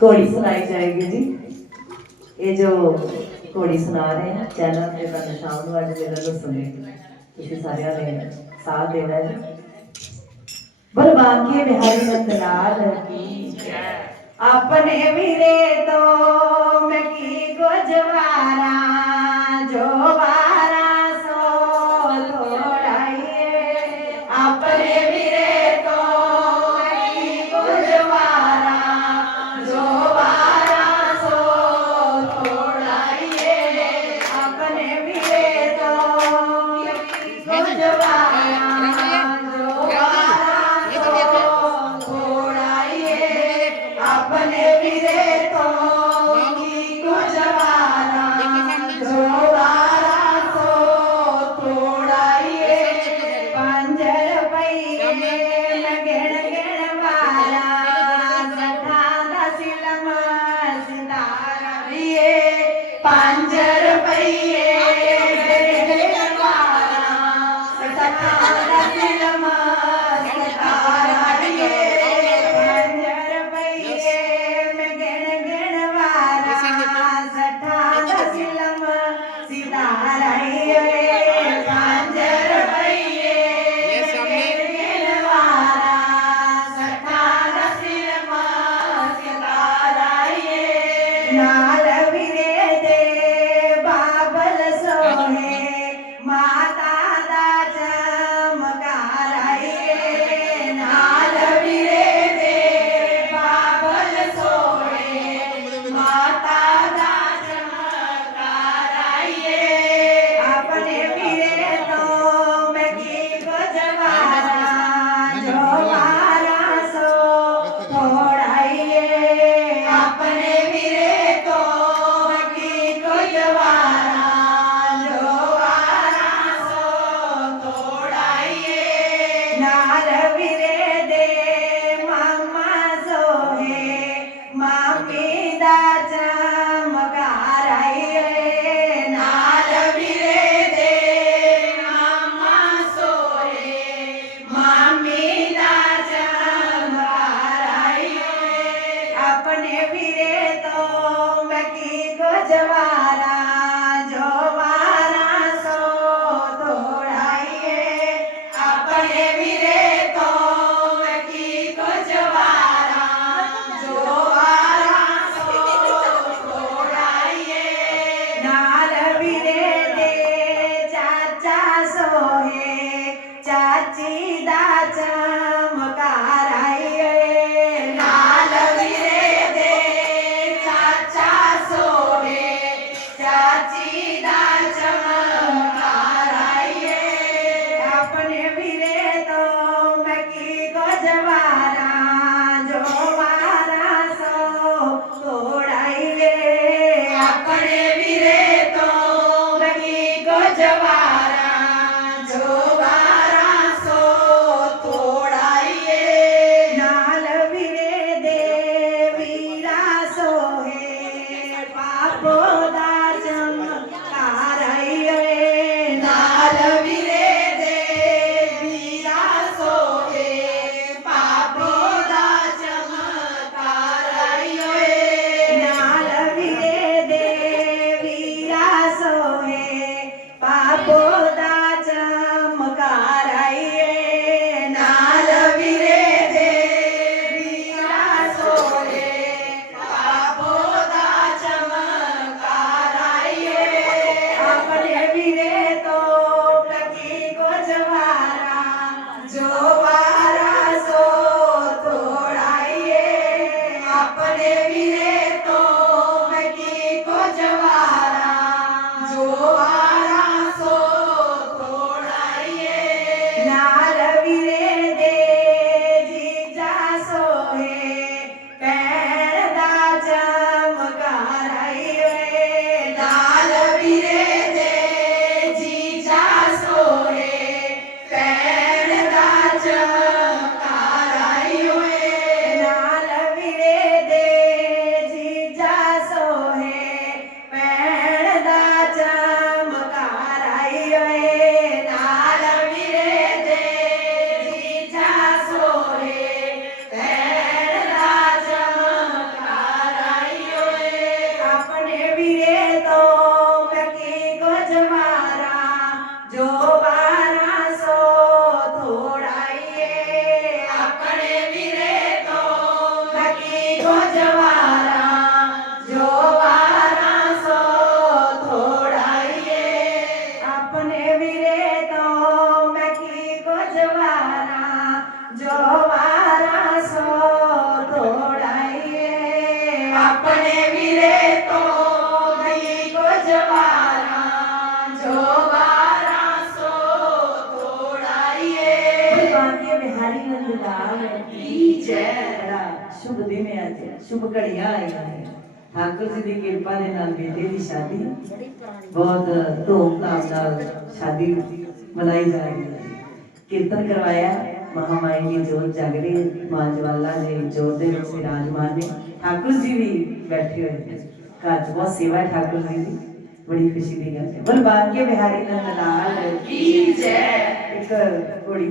घोड़ी सुनाई जाएगी जी। ये जो घोड़ी सुना रहे हैं चैनल पे तुम शाम को अज मेरा दसोगे तुम सारे ने साथ देना है बोल बांके बिहारी नंद लाल की अपने वीरे तो मैं की गुजवारा जो बारा सो थोड़ाइए अपने वीरे तो मैं की गुजवारा जो बारा सो थोड़ाइए अपने वीरे तो गुजवारा जो बारा सो थोड़ाइए अपने वीरे तो की जय। बड़ा शुभ दिन है अज, शुभ घड़ियां आई हैं। ठाकुर जी की कृपा दे नाल बेटे की शादी बहुत धूमधाम नाल शादी मनाई जा रही है। कीर्तन करवाया, महामाई की जोत जग रही है, मां ज्वाला ने जोत दे विच विराजमान ने, ठाकुर जी भी बैठे हुए हैं। घर च बहुत सेवा है ठाकुर जी की, बड़ी खुशी की गल है। बोल बांके बिहारी नंद लाल की जय। एक घोड़ी